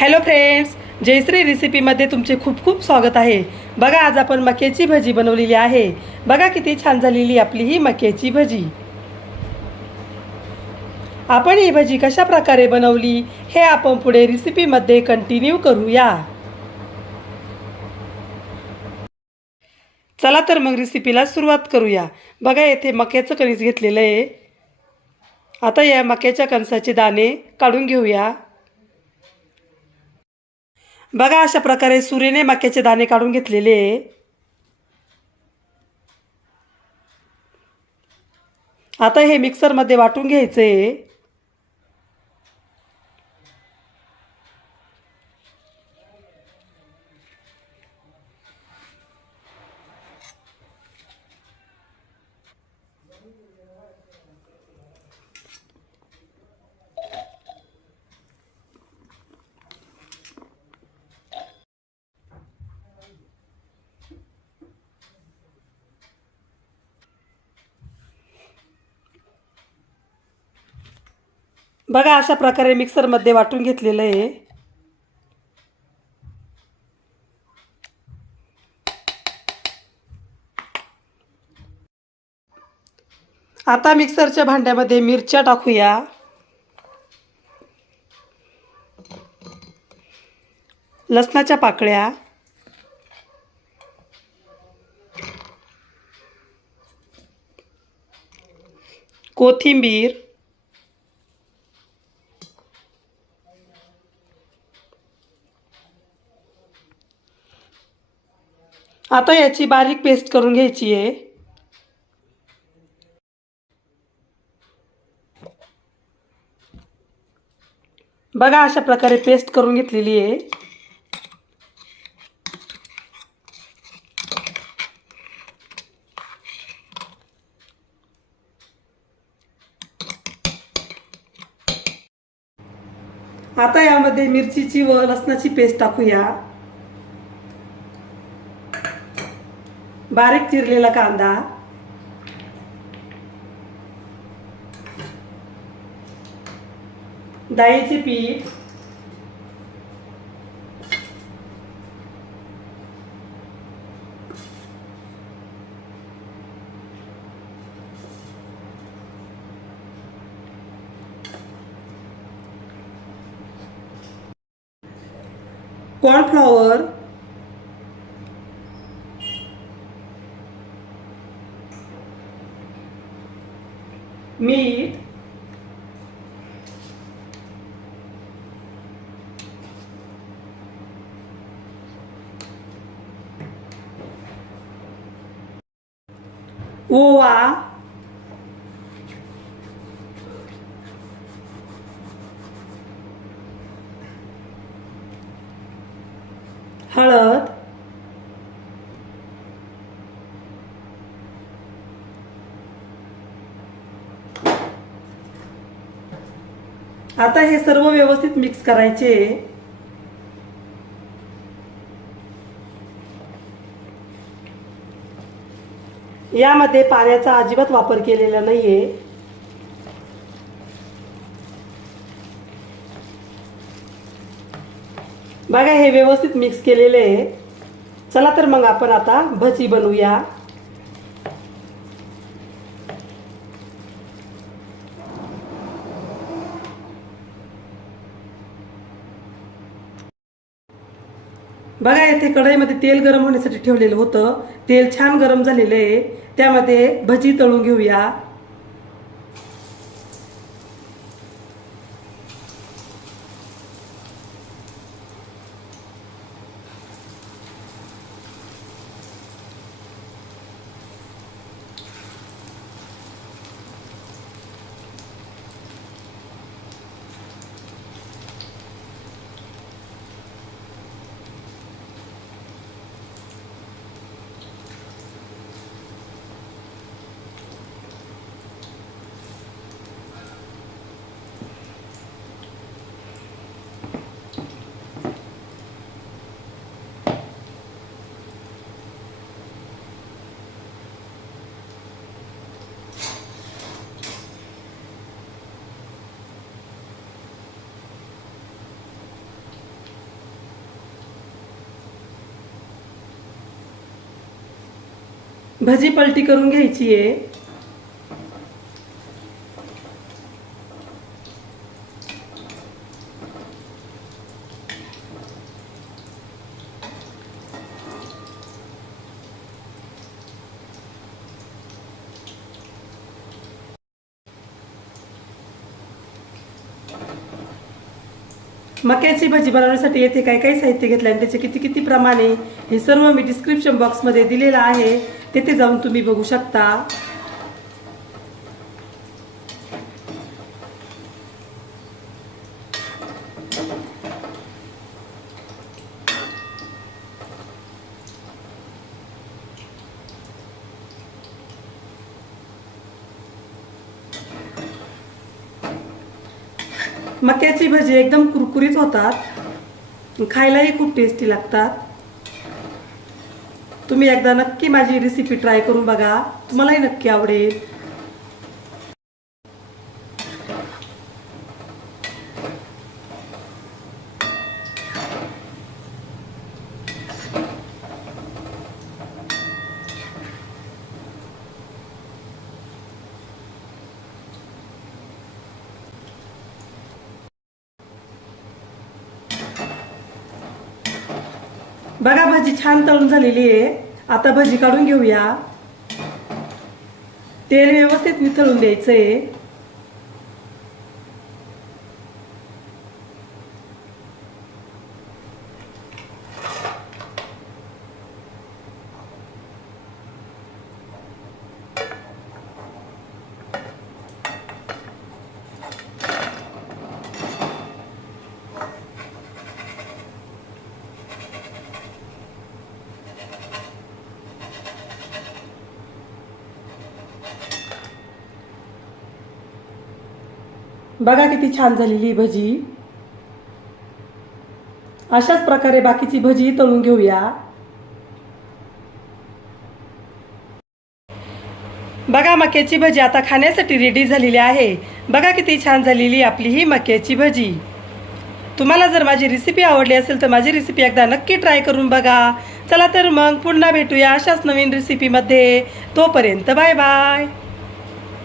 Hello friends, Jayashree रेसिपीमध्ये तुमचे खूप खूप स्वागत आहे. बघा, आज आपण मक्याची भजी बनवलेली आहे. बघा किती छान झालेली आपली ही मक्याची भजी. आपण ही भजी कशा प्रकारे बनवली हे आपण पुढे रेसिपीमध्ये कंटिन्यू करूया. चला तर मग रेसिपीला सुरुवात करूया. बघा, येथे मक्याचं कणीस घेतलेलं आहे. आता या मक्याच्या कणसाचे दाणे काढून घेऊया. बघा, अशा प्रकारे सुरीने मक्याचे दाणे काढून घेतलेले आहे. आता हे मिक्सरमध्ये वाटून घ्यायचे आहे. बघा, अशा प्रकारे मिक्सरमध्ये वाटून घेतलेलं आहे. आता मिक्सरच्या भांड्यामध्ये मिरच्या टाकूया. लसणाच्या पाकळ्या, कोथिंबीर, आता याची बारीक पेस्ट करून घ्यायची आहे. बघा, अशा प्रकारे पेस्ट करून घेतलेली आहे. आता यामध्ये मिरचीची व लसणाची पेस्ट टाकूया. बारीक चिरलेला कांदा, डाळीचे पीठ, कॉर्नफ्लॉवर, मीठ, ओवा, हळद, आता हे सर्व व्यवस्थित मिक्स करायचे. यामध्ये पाण्याचा अजिबात वापर केलेला नाहीये. बघा, हे व्यवस्थित मिक्स केलेले आहे. चला तर मग आपण आता भजी बनवूया. बघा, येथे कढईमध्ये तेल गरम होण्यासाठी ठेवलेलं होतं. तेल छान गरम झालेलं आहे. त्यामध्ये भजी तळून घेऊया. भजी पलटी करून घ्यायची आहे. मक्याची भजी बनवण्यासाठी येथे काय काय साहित्य घेतलं आणि त्याचे किती किती प्रमाण आहे हे सर्व मी डिस्क्रिप्शन बॉक्समध्ये दिलेलं आहे, तेथे जाऊन तुम्ही बघू शकता. मक्याची भजी एकदम कुरकुरीत होतात, खायलाही खूप टेस्टी लागतात. तुम्ही एकदा नक्की माझी रेसिपी ट्राय करून बघा, तुम्हालाही नक्की आवडेल. बघा भजी छान तळून झालेली आहे. आता भजी काढून घेऊया. तेल व्यवस्थित निथळून द्यायचंय. बघा किती छान झालेली भजी. अशाच प्रकारे बाकीची भजी तळून घेऊया. बघा मक्याची भजी आता खाण्यासाठी रेडी झालेली आहे. बघा किती छान झालेली आपली ही मक्याची भजी. तुम्हाला जर माझी रेसिपी आवडली असेल तर माझी रेसिपी एकदा नक्की ट्राय करून बघा. चला तर मग पुन्हा भेटूया अशाच नवीन रेसिपीमध्ये. तोपर्यंत बाय बाय.